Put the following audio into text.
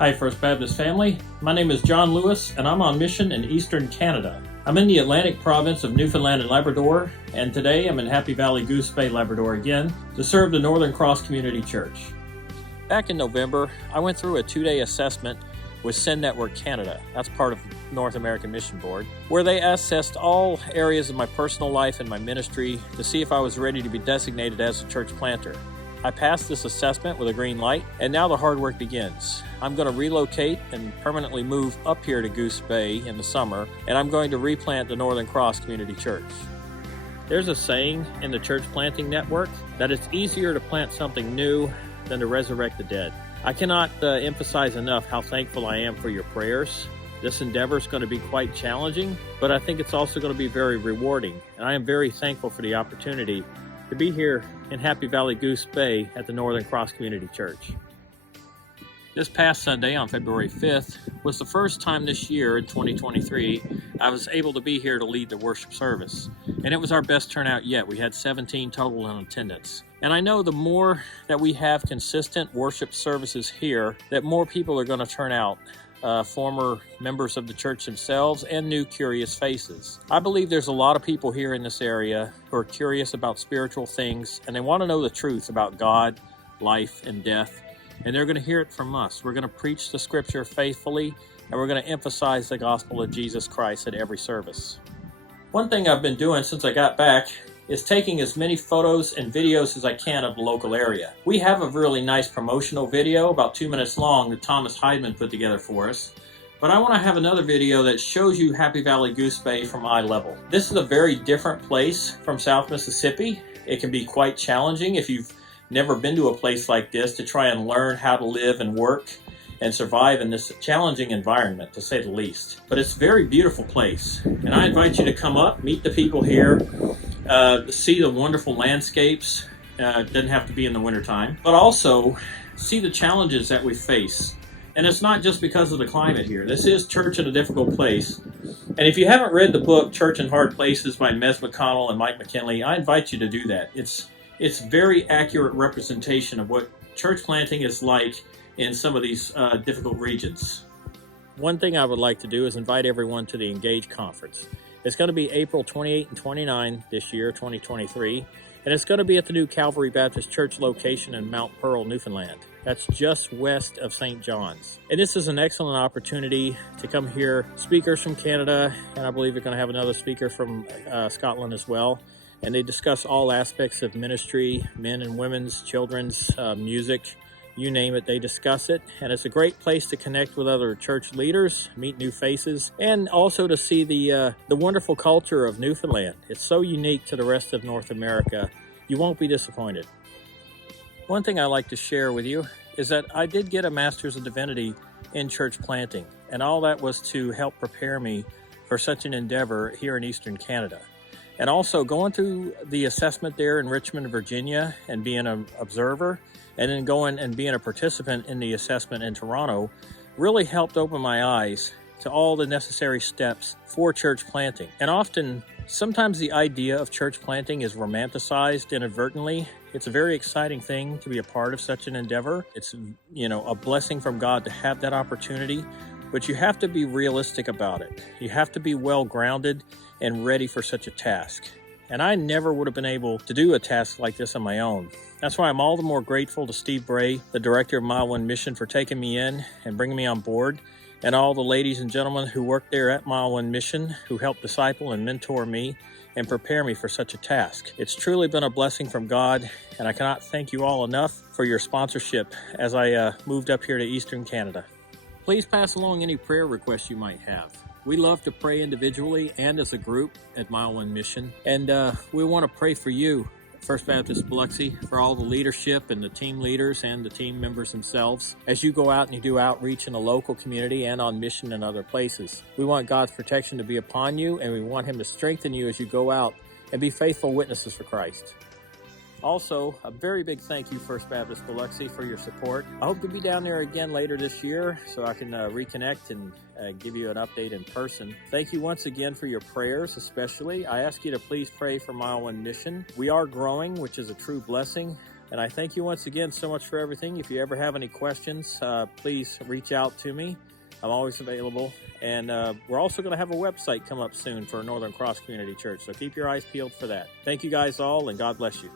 Hi, First Baptist family. My name is John Lewis, and I'm on mission in Eastern Canada. I'm in the Atlantic province of Newfoundland and Labrador, and today I'm in Happy Valley, Goose Bay, Labrador again to serve the Northern Cross Community Church. Back in November, I went through a 2-day assessment with Send Network Canada. That's part of North American Mission Board, where they assessed all areas of my personal life and my ministry to see if I was ready to be designated as a church planter. I passed this assessment with a green light, and now the hard work begins. I'm going to relocate and permanently move up here to Goose Bay in the summer, and I'm going to replant the Northern Cross Community Church. There's a saying in the church planting network that it's easier to plant something new than to resurrect the dead. I cannot emphasize enough how thankful I am for your prayers. This endeavor is going to be quite challenging, but I think it's also going to be very rewarding, and I am very thankful for the opportunity to be here in Happy Valley, Goose Bay at the Northern Cross Community Church. This past Sunday on February 5th was the first time this year in 2023 I was able to be here to lead the worship service. And it was our best turnout yet. We had 17 total in attendance. And I know the more that we have consistent worship services here, that more people are going to turn out. Former members of the church themselves and new curious faces. I believe there's a lot of people here in this area who are curious about spiritual things, and they want to know the truth about God, life, and death, and they're going to hear it from us. We're going to preach the scripture faithfully, and we're going to emphasize the gospel of Jesus Christ at every service. One thing I've been doing since I got back is taking as many photos and videos as I can of the local area. We have a really nice promotional video, about 2 minutes long, that Thomas Heidman put together for us. But I want to have another video that shows you Happy Valley Goose Bay from eye level. This is a very different place from South Mississippi. It can be quite challenging if you've never been to a place like this to try and learn how to live and work and survive in this challenging environment, to say the least. But it's a very beautiful place, and I invite you to come up, meet the people here, see the wonderful landscapes. It doesn't have to be in the wintertime, but also see the challenges that we face. And it's not just because of the climate here. This is Church in a Difficult Place. And if you haven't read the book Church in Hard Places by Mez McConnell and Mike McKinley, I invite you to do that. It's very accurate representation of what church planting is like in some of these difficult regions. One thing I would like to do is invite everyone to the Engage Conference. It's going to be April 28 and 29 this year, 2023, and it's going to be at the new Calvary Baptist Church location in Mount Pearl, Newfoundland. That's just west of St. John's. And this is an excellent opportunity to come hear speakers from Canada, and I believe we're going to have another speaker from Scotland as well. And they discuss all aspects of ministry, men and women's, children's, music, you name it, they discuss it. And it's a great place to connect with other church leaders, meet new faces, and also to see the wonderful culture of Newfoundland. It's so unique to the rest of North America. You won't be disappointed. One thing I like to share with you is that I did get a Master's of Divinity in church planting, and all that was to help prepare me for such an endeavor here in Eastern Canada. And also going through the assessment there in Richmond, Virginia, and being an observer, and then going and being a participant in the assessment in Toronto really helped open my eyes to all the necessary steps for church planting. And sometimes the idea of church planting is romanticized inadvertently. It's a very exciting thing to be a part of such an endeavor. It's, a blessing from God to have that opportunity, but you have to be realistic about it. You have to be well grounded and ready for such a task. And I never would have been able to do a task like this on my own. That's why I'm all the more grateful to Steve Bray, the director of Mile One Mission, for taking me in and bringing me on board, and all the ladies and gentlemen who work there at Mile One Mission who helped disciple and mentor me and prepare me for such a task. It's truly been a blessing from God, and I cannot thank you all enough for your sponsorship as I moved up here to Eastern Canada. Please pass along any prayer requests you might have. We love to pray individually and as a group at Mile One Mission, and we want to pray for you, First Baptist Biloxi, for all the leadership and the team leaders and the team members themselves as you go out and you do outreach in the local community and on mission in other places. We want God's protection to be upon you, and we want Him to strengthen you as you go out and be faithful witnesses for Christ. Also, a very big thank you, First Baptist Biloxi, for your support. I hope to be down there again later this year so I can reconnect and give you an update in person. Thank you once again for your prayers, especially. I ask you to please pray for Mile One Mission. We are growing, which is a true blessing. And I thank you once again so much for everything. If you ever have any questions, please reach out to me. I'm always available. And we're also going to have a website come up soon for Northern Cross Community Church, so keep your eyes peeled for that. Thank you guys all, and God bless you.